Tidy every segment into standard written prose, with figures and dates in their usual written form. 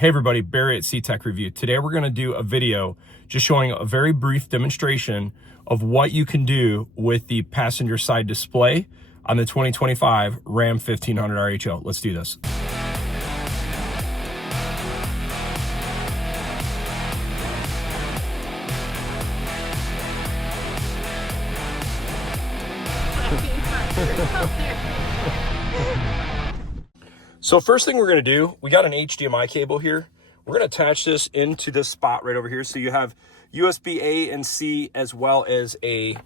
Hey everybody, Barry at CTech-review. Today we're going to do a video just showing a very brief demonstration of what you can do with the passenger side display on the 2025 Ram 1500 RHO. Let's do this. So first thing we're going to do, we got an HDMI cable here. We're going to attach this into this spot right over here. So you have USB A and C as well as a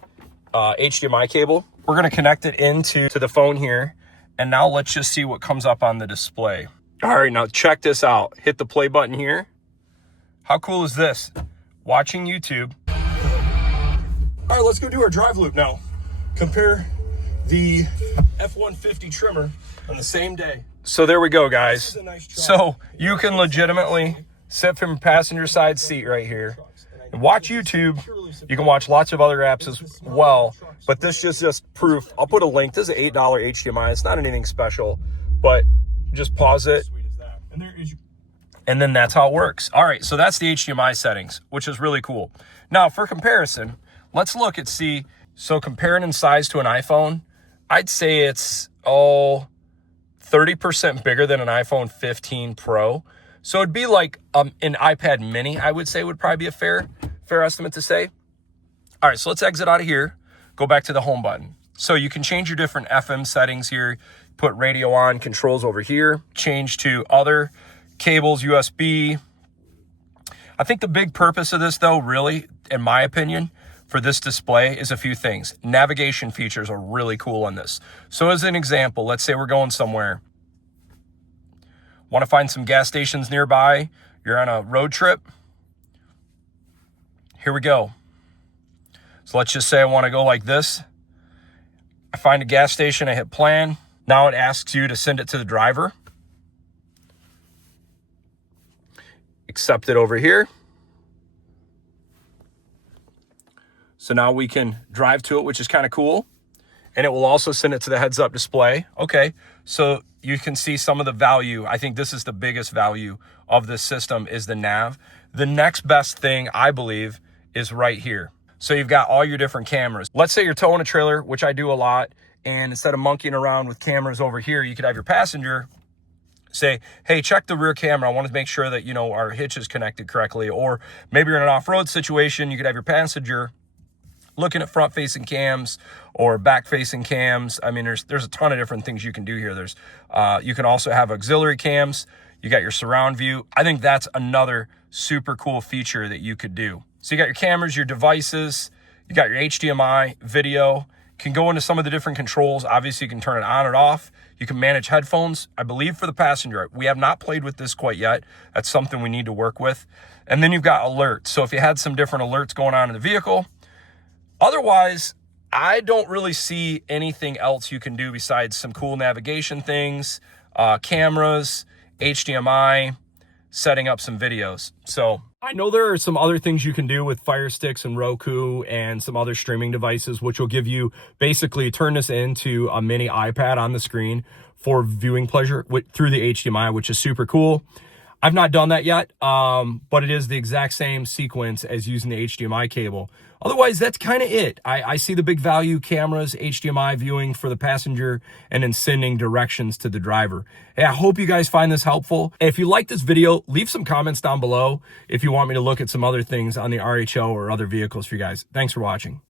HDMI cable. We're going to connect it into the phone here. And now let's just see what comes up on the display. All right, now check this out. Hit the play button here. How cool is this? Watching YouTube. All right, let's go do our drive loop now. Compare the F-150 trimmer on the same day. So there we go, guys. So you can legitimately sit from passenger side seat right here and watch YouTube. You can watch lots of other apps as well, but this is just proof. I'll put a link. This is an $8 HDMI. It's not anything special, but just pause it. And then that's how it works. All right, so that's the HDMI settings, which is really cool. Now for comparison, let's look at so comparing in size to an iPhone, I'd say it's 30% bigger than an iPhone 15 Pro. So it'd be like an iPad mini, I would say would probably be a fair estimate to say. All right, so let's exit out of here, go back to the home button. So you can change your different FM settings here, put radio on, controls over here, change to other cables, USB. I think the big purpose of this though, really, in my opinion, for this display is a few things. Navigation features are really cool on this. So as an example, let's say we're going somewhere. Want to find some gas stations nearby. You're on a road trip. Here we go. So let's just say I want to go like this. I find a gas station, I hit plan. Now it asks you to send it to the driver. Accept it over here. So now we can drive to it, which is kind of cool. And it will also send it to the heads-up display. Okay, so you can see some of the value. I think this is the biggest value of this system is the nav. The next best thing, I believe, is right here. So you've got all your different cameras. Let's say you're towing a trailer, which I do a lot, and instead of monkeying around with cameras over here, you could have your passenger say, hey, check the rear camera. I want to make sure that, our hitch is connected correctly. Or maybe you're in an off-road situation, you could have your passenger looking at front-facing cams or back-facing cams. I mean, there's a ton of different things you can do here. You can also have auxiliary cams. You got your surround view. I think that's another super cool feature that you could do. So you got your cameras, your devices, you got your HDMI, video. Can go into some of the different controls. Obviously, you can turn it on or off. You can manage headphones, I believe, for the passenger. We have not played with this quite yet. That's something we need to work with. And then you've got alerts. So if you had some different alerts going on in the vehicle, otherwise, I don't really see anything else you can do besides some cool navigation things, cameras, HDMI, setting up some videos. So I know there are some other things you can do with Fire Sticks and Roku and some other streaming devices, which will give you basically turn this into a mini iPad on the screen for viewing pleasure through the HDMI, which is super cool. I've not done that yet, but it is the exact same sequence as using the HDMI cable. Otherwise, that's kind of it. I see the big value cameras, HDMI viewing for the passenger, and then sending directions to the driver. Hey, I hope you guys find this helpful. If you like this video, leave some comments down below if you want me to look at some other things on the RHO or other vehicles for you guys. Thanks for watching.